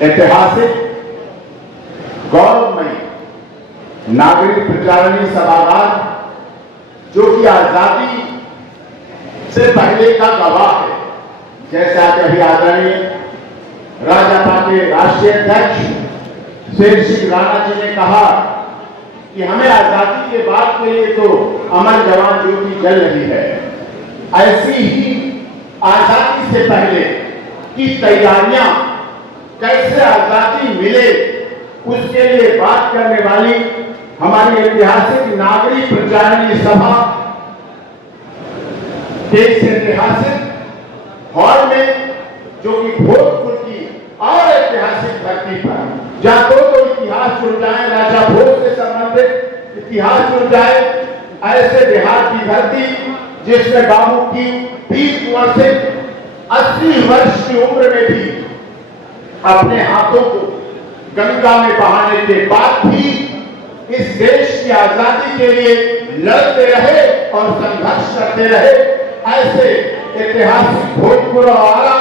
ऐतिहासिक गौरवमयी नागरिक प्रचारणी सभागार जो कि आजादी से पहले का गवाह है। जैसा कि अभी आदरणीय राजपा के राष्ट्रीय अध्यक्ष शेर सिंह राणा जी ने कहा कि हमें आजादी के बाद के लिए तो अमर जवान ज्योति जल रही है, ऐसी ही आजादी से पहले की तैयारियां कैसे आजादी मिले उसके लिए बात करने वाली हमारी ऐतिहासिक नागरिक प्रचारणी सभा के ऐतिहासिक हॉल में, जो कि भोजपुर की और ऐतिहासिक धरती पर जहां दो इतिहास जुड़ जाए, राजा भोज से संबंधित इतिहास जुड़ जाए, ऐसे बिहार की धरती जिसमें बाबू की 20 कुंवर से 80 वर्ष की उम्र में भी अपने हाथों को गंगा में बहाने के बाद भी इस देश की आजादी के लिए लड़ते रहे और संघर्ष करते रहे, ऐसे ऐतिहासिक भोजपुर और आरा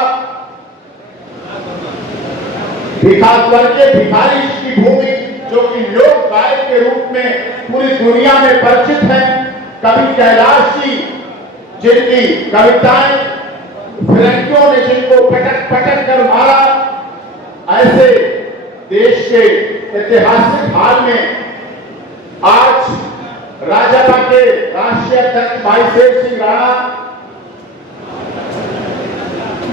भिखारी की भूमि जो कि लोक गायक के रूप में पूरी दुनिया में परिचित है। कवि कैलाश जी जिनकी कविताएं फिरंगियों ने जिनको पटक पटक कर मारा, ऐसे देश के ऐतिहासिक हाल में आज राजपा के राष्ट्रीय अध्यक्ष भाई शेर सिंह राणा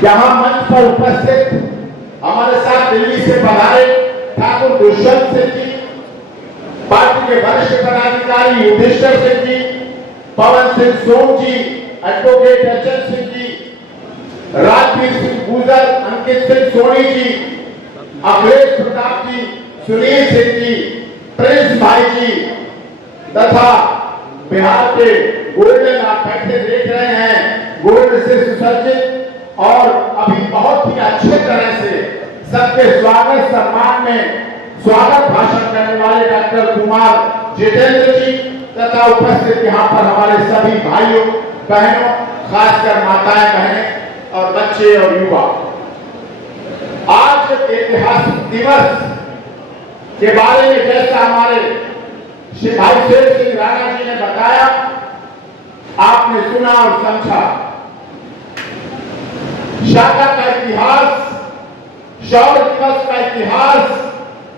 यहां मंच पर उपस्थित हमारे साथ दिल्ली से पधारे ठाकुर दुष्यंत सिंह जी, पार्टी के वरिष्ठ पदाधिकारी युधिष्ठिर सिंह जी, पवन सिंह सोम जी, एडवोकेट एचएन सिंह जी, राजवीर सिंह गुजर, अंकित सिंह सोनी जी, अखिलेश प्रताप जी, सुनील सिंह जी, प्रिंस भाई जी तथा बिहार के गोल्डन आप बैठे देख रहे हैं, गोल्ड से सुसज्जित और अभी बहुत ही अच्छे तरह से सबके स्वागत सम्मान में स्वागत भाषण करने वाले डॉक्टर कुमार जितेंद्र जी तथा उपस्थित यहाँ पर हमारे सभी भाइयों बहनों, खासकर माताएं बहनें और बच्चे और युवा। आज ऐतिहासिक दिवस के बारे में जैसा हमारे भाई शेर सिंह राणा जी ने बताया, आपने सुना और समझा। शाखा का इतिहास, शौर्य दिवस का इतिहास,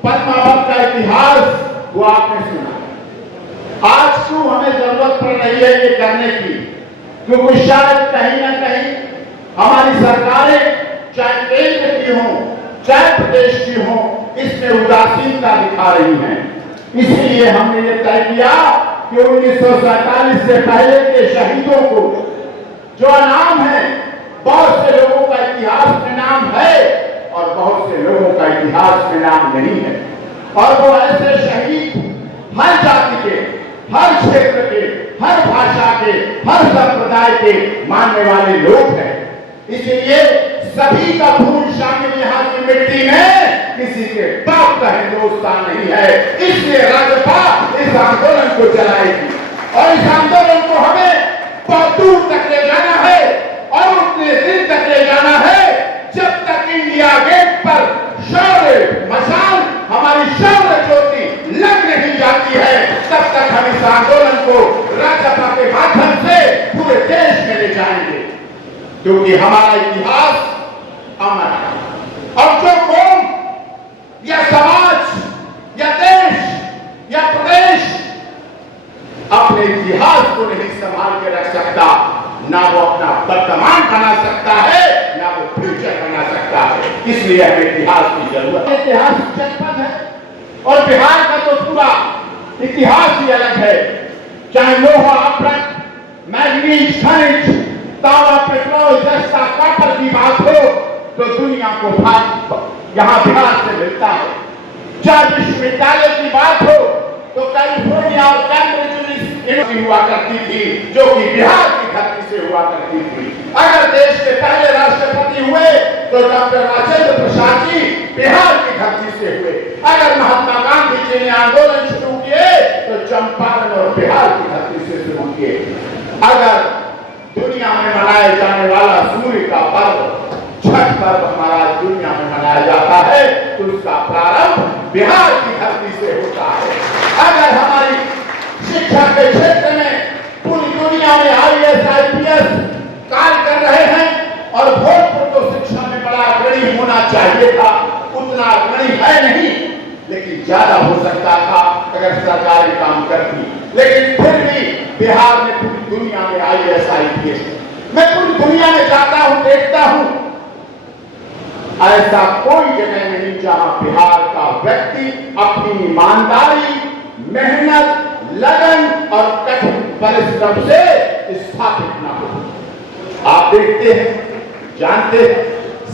पद्मावत का इतिहास वो आपने सुना। आज क्यों हमें जरूरत पड़ रही है ये करने की, क्योंकि शायद कहीं ना कहीं हमारी सरकारें चाहे केंद्र की हो चाहे प्रदेश की हो, इसमें उदासीनता दिखा रही हैं। इसीलिए हमने ये तय किया कि 1947 से पहले के शहीदों को जो नाम है, बहुत से लोगों का इतिहास में नाम है और बहुत से लोगों का इतिहास में नाम नहीं है, और वो ऐसे शहीद हर जाति के, हर क्षेत्र के, हर भाषा के, हर संप्रदाय के मानने वाले लोग हैं। इसलिए सभी का खून शामिल यहाँ की मिट्टी में, किसी के बाप का हिंदुस्तान नहीं है। इसलिए राजपा इस आंदोलन को चलाएगी और इस आंदोलन को हमें बहुत दूर तक ले जाना है और उतने दिन तक ले जाना है जब तक इंडिया गेट पर शौर्य मशाल, हमारी शौर्य ज्योति लग नहीं जाती है, तब तक हम इस आंदोलन को राजपा के माध्यम से पूरे देश में ले जाएंगे, क्योंकि हमारा इतिहास अमर है। और जो कौम या समाज या देश या प्रदेश अपने इतिहास को नहीं संभाल के रख सकता, ना वो अपना वर्तमान बना सकता है, ना वो फ्यूचर बना सकता है। इसलिए हमें इतिहास की जरूरत है। इतिहास जनपद है और बिहार का तो पूरा इतिहास ही अलग है। चाहे लोहा अपरक, मैग्नीज खनिज, तांबा पेट्रोल जैसा कॉपर की बात हो तो दुनिया को यहाँ बिहार से मिलता है। चाहे विश्वविद्यालय की बात हो तो कैलिफोर्निया और कैम्ब्रिज यूनिवर्सिटी हुआ करती थी, जो कि बिहार की धरती से हुआ करती थी। अगर देश के पहले राष्ट्रपति हुए तो डॉक्टर राजेंद्र प्रसाद जी बिहार की धरती से हुए। अगर महात्मा गांधी जी ने आंदोलन शुरू किए तो चंपारण और बिहार की धरती से शुरू किए। अगर दुनिया में मनाए जाने वाला सूर्य का पर्व, छठ पर्व हमारा दुनिया में मनाया जाता है तो उसका प्रारंभ बिहार की धरती से होता है। अगर हमारी शिक्षा के क्षेत्र में पूरी दुनिया में IAS IPS कार्य कर रहे हैं और भोजपुर को शिक्षा में बड़ा अग्रणी होना चाहिए था, उतना अग्रणी है नहीं, लेकिन ज्यादा हो सकता था अगर सरकार काम करती। लेकिन फिर भी बिहार में पूरी दुनिया में IAS IPS, मैं पूरी दुनिया में जाता हूं, देखता हूं, ऐसा कोई जगह नहीं जहां बिहार का व्यक्ति अपनी ईमानदारी, मेहनत, लगन और कठिन परिश्रम से स्थापित न हो। आप देखते हैं, जानते हैं,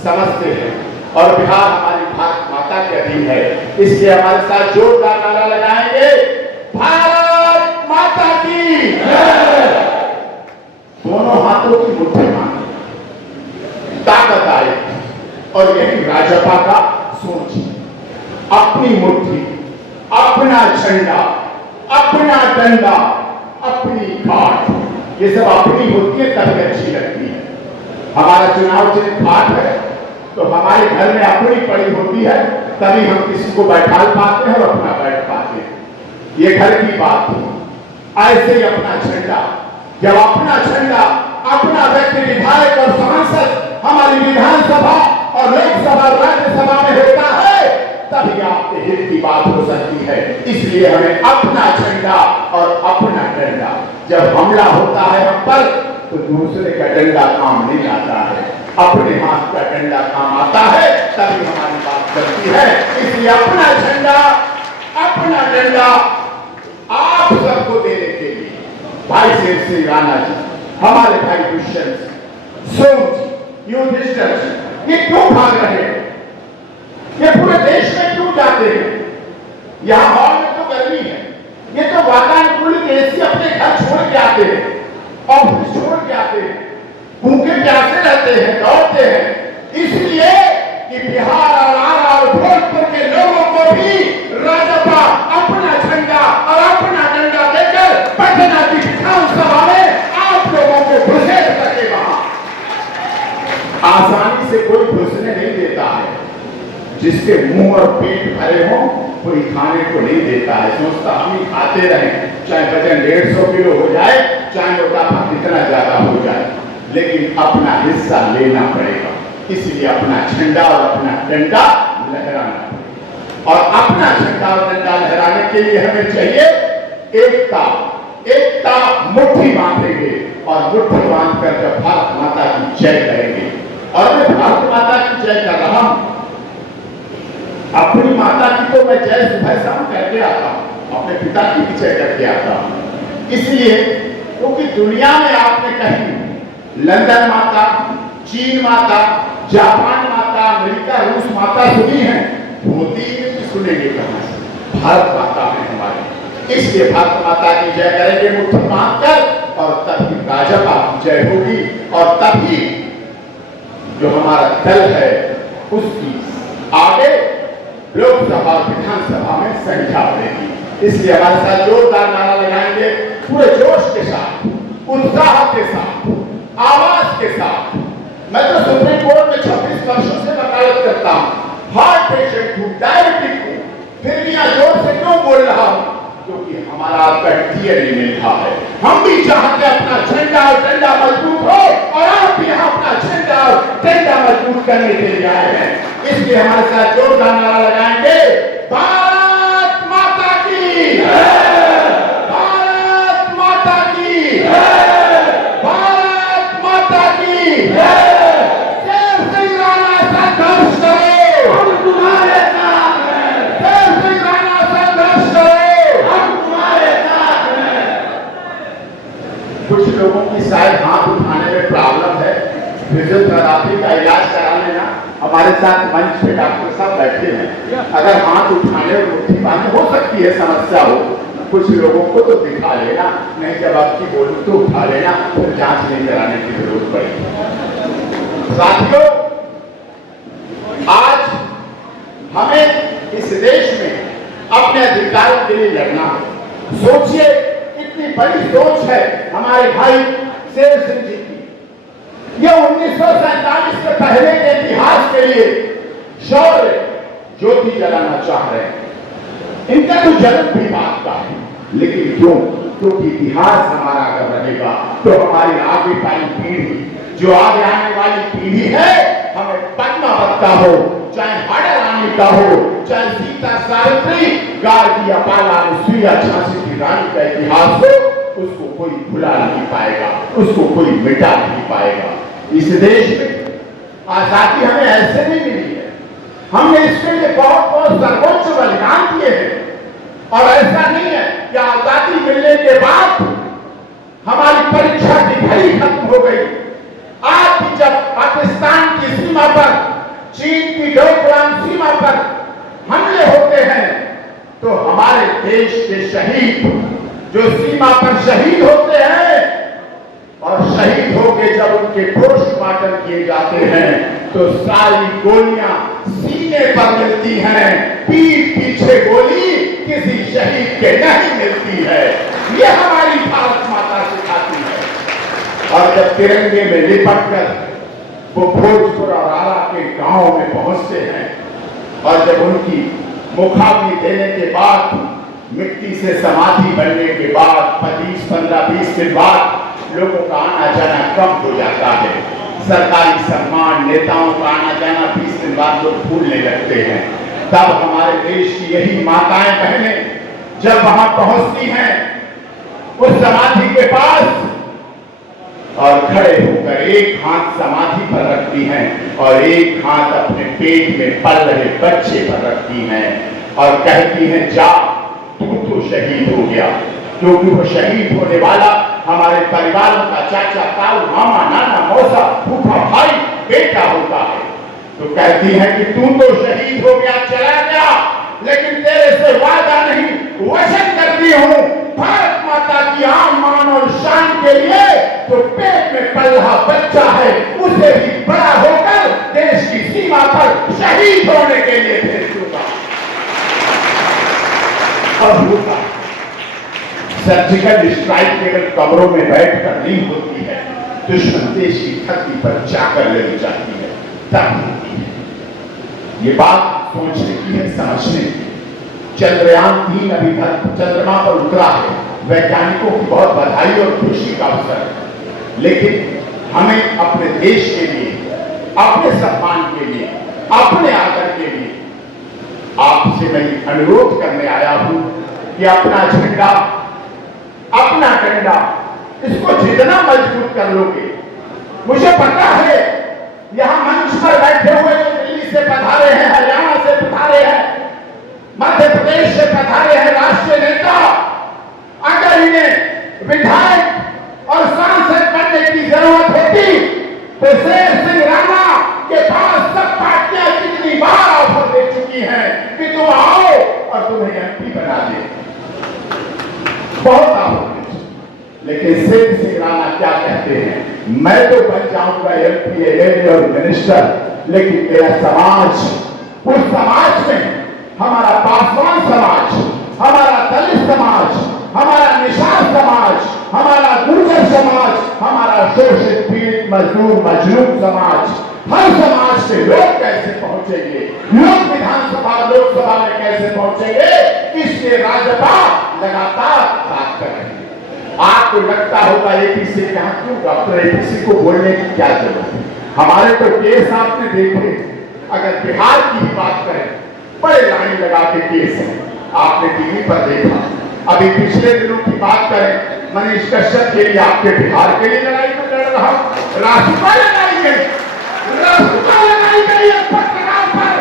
समझते हैं, और बिहार हमारी भारत माता के अधीन है, इसलिए हमारे साथ जोरदार नारा लगाएंगे, भारत माता की। दोनों हाथों की मुट्ठी मांगे, ताकत आए, और यही राजपा का सोच, अपनी मुट्ठी, अपना झंडा, अपना डंडा, अपनी खाट, ये सब अपनी होती है तभी अच्छी लगती है। हमारा चुनाव चिन्ह खाट है, तो हमारे घर में अपनी पड़ी होती है, तभी हम किसी को बैठा पाते हैं और अपना बैठ पाते हैं। ये घर की बात है। ऐसे ही अपना झंडा, जब अपना झंडा, अपना व्यक्ति विधायक और सांसद हमारी विधानसभा और लोकसभा राज्यसभा में होता है, तभी आपके हित की बात हो सकती है। इसलिए हमें अपना झंडा और अपना डंडा, जब हमला होता है हम पर, तो दूसरे का डंडा काम नहीं आता है, अपने हाथ का डंडा काम आता है, तभी हमारी बात करती है। इसलिए अपना झंडा, अपना डंडा आप सबको देने के लिए भाई शेर सिंह राणा जी, हमारे भाई दुष्यंत, सोम, युधिष्ठिर, ये क्यों भाग रहे हैं? ये पूरे देश में क्यों जाते हैं? यहां हॉल में तो गर्मी है, ये तो वातानुकूलित एसी अपने घर छोड़ के आते हैं, ऑफिस छोड़ के आते हैं, भूखे प्यासे रहते हैं, दौड़ते हैं, इसलिए कि बिहार और आरा और भोजपुर के लोगों को भी राजपा अपना झंडा और अपना डंडा देकर पटना की विधानसभा में आप लोगों को घुसेड़ सके। वहां आसानी से कोई घुसने नहीं देता है, जिसके मुंह और पेट भरे हो कोई खाने को नहीं देता है, सोचता हम ही खाते रहें, चाहे वजन 150 किलो हो जाए, चाहे मोटापा कितना ज्यादा हो जाए, लेकिन अपना हिस्सा लेना पड़ेगा। इसलिए अपना झंडा और अपना डंडा लहराना पड़ेगा, और अपना झंडा और डंडा लहराने के लिए हमें चाहिए एकता। एकता मुट्ठी बांधेंगे और मुट्ठी बांधकर जब भारत माता की जय करेंगे, और मैं भारत माता की जय कर रहा हूं, अपनी माता की तो मैं जय सुबह शाम करके आता हूं, अपने पिता की भी जय करके आता हूं। इसलिए क्योंकि दुनिया में आपने कहीं लंदन माता, चीन माता, जापान माता, अमेरिका, रूस माता सुनी है, मोदी की सुनेंगे कहां से? भारत माता है हमारी, इसलिए भारत माता की जय करेंगे मुट्ठी बांधकर, और तभी भाजपा की जय होगी, और तभी जो हमारा दल है उसकी आगे लोकसभा और विधानसभा में संख्या बढ़ेगी। इसलिए हमारे साथ जोरदार नारा लगाएंगे, पूरे जोश के साथ, उत्साह के साथ, आवाज के साथ। मैं तो सुप्रीम कोर्ट में 26 वर्षों से वकालत करता हूं, हार्ट पेशेंट हूं, डायबिटिक हूं, फिर भी यहां जोर से क्यों बोल रहा हूं? क्योंकि हमारा आपका डीएनए में था है, हम भी चाहते अपना झंडा और डंडा मजबूत हो, और आप भी यहाँ अपना झंडा और डंडा मजबूत करने के लिए आए हैं। इसलिए हमारे साथ जोरदार नारा लगाएंगे, भारत माता की, भारत माता की, भारत माता की। शेर सिंह राणा संघर्ष करो, हम तुम्हारे साथ हैं। शेर सिंह राणा संघर्ष करो, हम तुम्हारे साथ हैं। कुछ लोगों की शायद हाथ उठाने में प्रॉब्लम है, फिजियोथेरेपी का इलाज करा लेना। हमारे साथ मंच पे डॉक्टर साहब बैठे हैं, अगर हाथ उठाने और मुट्ठी बांधने हो सकती है समस्या हो, कुछ लोगों को तो दिखा लेना, नहीं जब आपकी बोलूं तो उठा लेना, फिर जांच नहीं कराने की जरूरत पड़ेगी। साथियों, आज हमें इस देश में अपने अधिकारों के लिए लड़ना है। सोचिए कितनी बड़ी सोच है हमारे भाई शेर सिंह जी की। ये 1947 से पहले के इतिहास के लिए शौर्य, ज्योति जलाना चाह रहे हैं। इनका तो जन्म भी बात का है, लेकिन क्यों? क्योंकि इतिहास हमारा अगर रहेगा तो हमारी आगे वाली पीढ़ी, जो आगे आने वाली पीढ़ी है, हमें पद्मावत का हो, चाहे हाड़ा रानी का हो, चाहे सीता सावित्री, गार्गी अपाला अनुसुईया झांसी की रानी का इतिहास हो, उसको कोई भुला नहीं पाएगा, उसको कोई मिटा नहीं पाएगा। इस देश में आजादी हमें ऐसे नहीं मिली है, हमने इसके लिए बहुत बहुत सर्वोच्च बलिदान किए हैं। और ऐसा नहीं है कि आजादी मिलने के बाद हमारी परीक्षा की घड़ी खत्म हो गई। आज भी जब पाकिस्तान की सीमा पर, चीन की डोकलाम सीमा पर हमले होते हैं, तो हमारे देश के शहीद जो सीमा पर शहीद होते हैं, और शहीद होकर जब उनके पोस्टमार्टम किए जाते हैं, तो सारी गोलियां सीने पर मिलती हैं, पीठ पीछे गोली किसी शहीद के नहीं मिलती है। यह हमारी भारत माता सिखाती है। और जब तिरंगे में लिपट कर वो भोजपुर और आरा के गांव में पहुंचते हैं, और जब उनकी मुखाग्नि देने के बाद, मिट्टी से समाधि बनने के बाद 25, 15, 20 दिन बाद लोगों का आना जाना कम हो जाता है। सरकारी सम्मान, नेताओं का आना जाना 20 दिन बाद लोग भूलने लगते हैं। तब हमारे देश की यही माताएं बहनें जब वहां पहुंचती हैं उस समाधि के पास, और खड़े होकर एक हाथ समाधि पर रखती हैं और एक हाथ अपने पेट में पल रहे बच्चे पर रखती हैं, और कहती हैं, जा तू तो शहीद हो गया। क्योंकि वो शहीद होने वाला हमारे परिवारों का चाचा, ताऊ, मामा, नाना, मौसा, फूफा, भाई, बेटा होता है। तो कहती है कि तू तो शहीद हो गया, चला गया, लेकिन तेरे से वादा नहीं, वचन करती हूं भारत माता की आन, मान और शान के लिए जो पेट में पल रहा बच्चा है, उसे भी बड़ा होकर देश की सीमा पर शहीद होने के लिए भेज दूंगा। और होगा। सर्जिकल स्ट्राइक केवल कमरों में बैठकर नहीं होती है, दुश्मन देश की धरती पर जाकर लगी जाती है, तब होती है। ये बात सोचने की है, समझने की। चंद्रयान 3 अभी चंद्रमा पर उतरा है, वैज्ञानिकों की बहुत बधाई और खुशी का अवसर है, लेकिन हमें अपने देश के लिए, अपने सम्मान के लिए, अपने आदर के लिए आपसे मैं अनुरोध करने आया हूं कि अपना झंडा, अपना डंडा, इसको जितना मजबूत कर लोगे, मुझे पता है यहां मंच पर बैठे हुए जो दिल्ली से पधारे हैं, हरियाणा से पधारे हैं, मध्य प्रदेश से पधारे हैं राष्ट्रीय नेता, अगर इन्हें विधायक और सांसद बनने की जरूरत होती तो शेर सिंह राणा के पास सब पार्टियां कितनी बार ऑफर दे चुकी हैं कि तुम आओ और तुम्हें एमपी बना दे, बहुत ऑफर। लेकिन शेर सिंह राणा क्या कहते हैं, मैं तो बन जाऊंगा एमपी, एमएलए और मिनिस्टर, लेकिन मेरा समाज, उस समाज में हमारा पासवान समाज, हमारा दलित समाज, हमारा निषाद समाज, हमारा गुर्जर समाज, हमारा शोषित पीड़ित मजदूर मजलूम समाज, हर समाज से लोग कैसे पहुंचेंगे, लोग विधानसभा लोकसभा में कैसे पहुंचेंगे, इसलिए राज्यपाल लगातार बात कर रहे हैं। आपको लगता होगा एपीसी क्या, क्यों डॉक्टर एपीसी को बोलने की क्या जरूरत है? हमारे तो केस आपने देखे, अगर बिहार की ही बात करें, बड़े लाइन लगा के केस है, आपने टीवी पर देखा। अभी पिछले दिनों की बात करें, मनीष कश्यप के लिए, आपके बिहार के लिए लड़ाई में लड़ रहा हूं, रासुका लगाई गई, रासुका लगाई गई पत्रकार पर,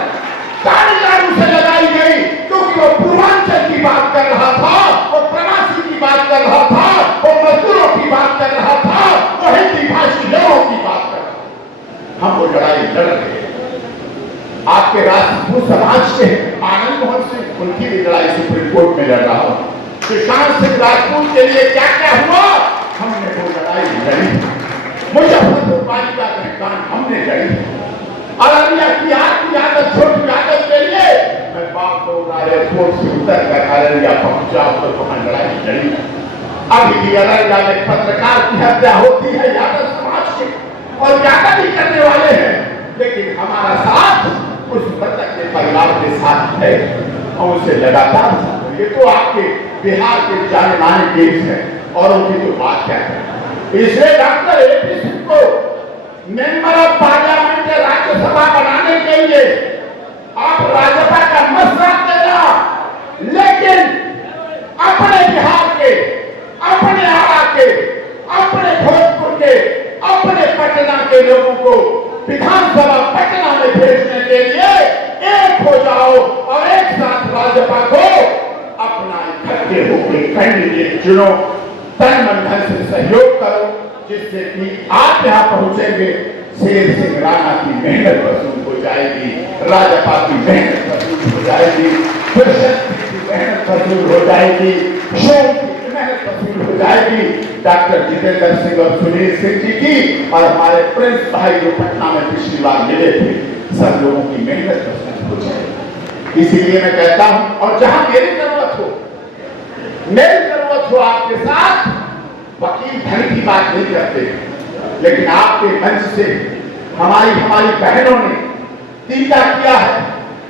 तामिलनाडु से लगाई गई, क्योंकि वो पूर्वांचल की बात कर रहा था, वो प्रवासी की बात कर रहा था, वो मजदूरों की बात कर रहा था, वो हिंदी भाषी लोगों की बात कर रहा था। हम वो लड़ाई लड़ रहे हैं। आपके राजपूत समाज के आनंद मोहन सिंह, उनकी भी लड़ाई सुप्रीम कोर्ट में लड़ रहा हूं। सुशांत सिंह राजपूत के लिए क्या क्या हुआ, हमने वो लड़ाई लड़ी। मुजफ्फरपुर बालिका गृहकांड हमने लड़ी। अररिया की आदत छोटी आदत के लिए मैं बाप लोग एयरपोर्ट से उतर कर अररिया पहुंचा, तो वहां लड़ाई लड़ी। अभी भी अररिया में पत्रकार की हत्या होती है यादव समाज के, और यादव भी करने वाले हैं, लेकिन हमारा साथ उस मृतक के परिवार के साथ है और उसे लगातार साथ। ये तो आपके बिहार के जाने माने केस है और उनकी तो बात क्या है। इसलिए डॉक्टर एपी सिंह को मेंबर ऑफ पार्लियामेंट राज्यसभा बनाने के लिए आप राज्यसभा का मसला देना, लेकिन अपने बिहार के, अपने आरा के, अपने भोजपुर के, अपने पटना के लोगों को विधानसभा पटना में भेजने के लिए एक हो जाओ और एक साथ राज्यसभा को अपना इकट्ठे होकर कैंडिडेट चुनो, तन मन धन से सहयोग करो, जिससे कि आप यहाँ पहुंचेंगे। शेर सिंह राणा की मेहनत वसूल हो जाएगी, राजपा की मेहनत वसूल हो जाएगी, प्रशासन की मेहनत वसूल हो जाएगी, शोम की मेहनत वसूल हो जाएगी, डॉक्टर जितेंद्र सिंह और सुनील सिंह जी की और हमारे प्रिंस भाई जो पटना में पिछली बार मिले थे, सब लोगों की मेहनत वसूल हो जाएगी। इसीलिए मैं कहता हूं, और जहां मेरी जरूरत हो आपके साथ, वकील धन की बात नहीं करते, लेकिन आपके मंच से हमारी बहनों ने टीका किया है,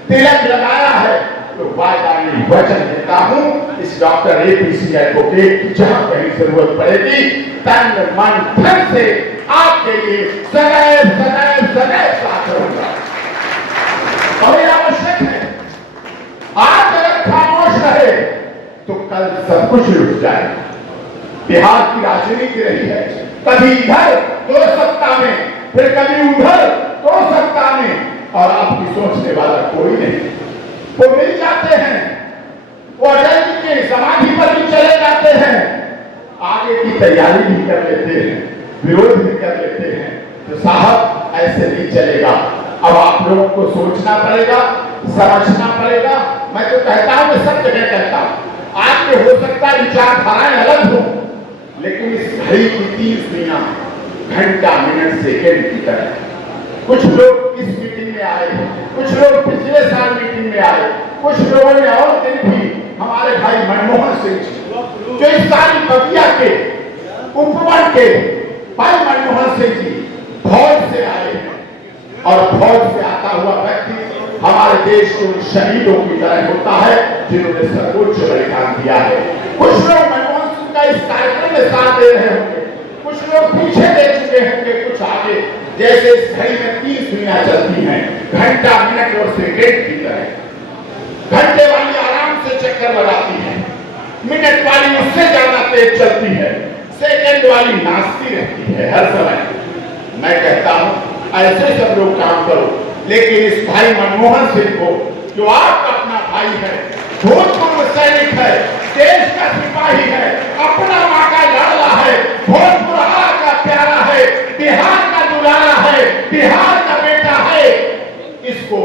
तिलक लगाया है, तो वायदा नहीं वचन देता हूं इस डॉक्टर एपीसी एडवोकेट की जहां कहीं जरूरत पड़ेगी तन मन धन से आपके लिए सदैव सदैव सदैव साथ रहूंगा। और ये आवश्यक है, आज अगर खामोश रहे तो कल सब कुछ रुक जाए। बिहार की राजनीति रही है, कभी इधर 2 सप्ताह में, फिर कभी उधर 2 सप्ताह में, और आपकी सोचने वाला कोई नहीं। वो मिल जाते हैं, वो अटल जी के समाधि पर भी चले जाते हैं, आगे की तैयारी भी कर लेते हैं, विरोध भी कर लेते हैं। तो साहब ऐसे नहीं चलेगा। अब आप लोगों को सोचना पड़ेगा, समझना पड़ेगा। मैं तो कहता हूं, मैं सब जगह कहता हूं, आपके हो सकता है विचारधाराएं अलग हो, लेकिन इस घड़ी की 3 सुइयां घंटा मिनट सेकेंड की तरह। कुछ लोग इस मीटिंग में आए, कुछ लोग पिछले साल मीटिंग में आए, कुछ लोगों ने और दिन भी हमारे भाई मनमोहन सिंह जी जो इस सारी बगिया के उपवन के भाई मनमोहन सिंह जी फौज से आए हैं, और फौज से आता हुआ व्यक्ति हमारे देश के उन शहीदों की तरह होता है जिन्होंने सर्वोच्च बलिदान दिया है। कुछ लोग मनमोहन सिंह का इस कार्यक्रम में साथ दे रहे होंगे, कुछ लोग पीछे दे चुके होंगे, कुछ आगे। जैसे इस घड़ी में 3 सुइयां चलती हैं, घंटा मिनट और सेकेंड की तरह। घंटे वाली आराम से चक्कर लगाती है, मिनट वाली उससे ज्यादा तेज चलती है, सेकेंड वाली नाचती रहती है हर समय। मैं कहता हूं ऐसे सब लोग काम करो, लेकिन इस भाई मनमोहन सिंह को, जो आपका अपना भाई है, भूतपूर्व सैनिक है, देश का सिपाही है, अपना माँ का लाडला है, भोजपुर का प्यारा है, बिहार का दुलारा है, बिहार का बेटा है, इसको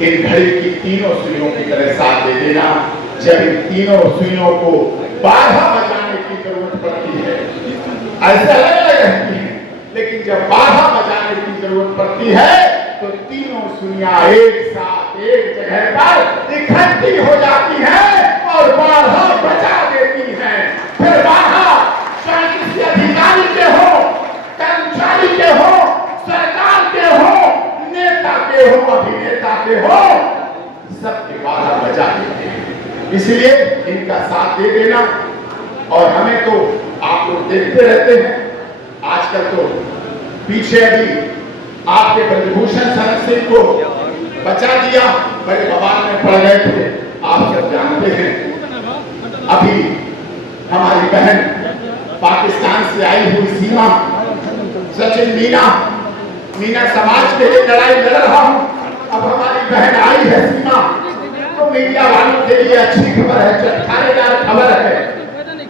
इन घड़ी की 3 सुइयों की तरह साथ दे देना। जब इन 3 सुइयों को 12 बजाने की जरूरत पड़ती है, ऐसे अलग अलग रहती है, लेकिन जब 12 बजाने की जरूरत पड़ती है तो 3 सुइयां एक साथ एक जगह पर इकट्ठी हो जाती हैं और 12 बजा देती हैं। फिर 12 चाहे किसी अधिकारी के हो, कर्मचारी के हो, सरकार के हो, नेता के हो, अभिनेता के हो, सबके 12 बजा देते हैं। इसलिए इनका साथ दे देना। और हमें तो आप लोग देखते रहते हैं, आजकल तो पीछे अभी आपके ब्रजभूषण शरण सिंह को बचा दिया, बड़े बवाल में पड़ गए थे, आप सब जानते हैं। अभी हमारी बहन पाकिस्तान से आई हुई सीमा सचिन मीना समाज के लिए लड़ाई लड़ रहा हूं। अब हमारी बहन आई है सीमा, तो मीडिया वालों के लिए अच्छी खबर है, चटखारेदार खबर है,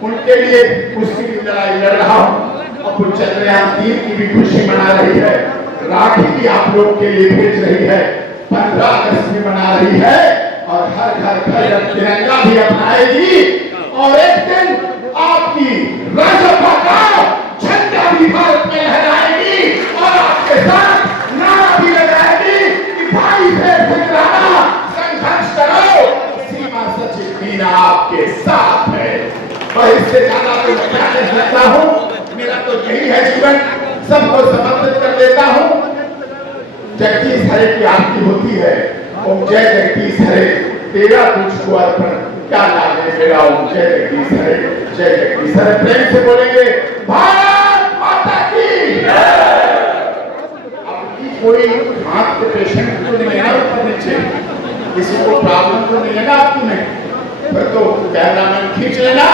उनके लिए उसकी भी लड़ाई लड़ रहा हूं। और कुछ चंद्रयान 3 की भी खुशी मना रही है, राखी भी आप लोग के लिए भेज रही है, 15 अगस्त भी मना रही है, और हर घर तिरंगा भी अपनाएगी। और एक दिन आपकी राजपा का झंडा भी भारत में लहराएगी और आपके साथ नारा भी लगाएगी कि भाई संघर्ष करो, सीमा सचिव मीना आपके साथ है। और इससे ज्यादा तो मैं क्या कह सकता हूँ, मेरा तो यही है जीवन, सबको समर्पित कर देता हूँ। जगदीश हरे की आरती होती है, ओम जय जगदीश हरे तेरा तुझको अर्पण क्या लागे मेरा, ओम जय जगदीश हरे जय जगदीश हरे। प्रेम से बोलेंगे भारत माता की। आपकी कोई हाथ के पेशेंट तो नहीं है ना ऊपर नीचे, किसी को प्रॉब्लम तो नहीं है ना आपकी में, फिर तो कैमरामैन खींच लेना।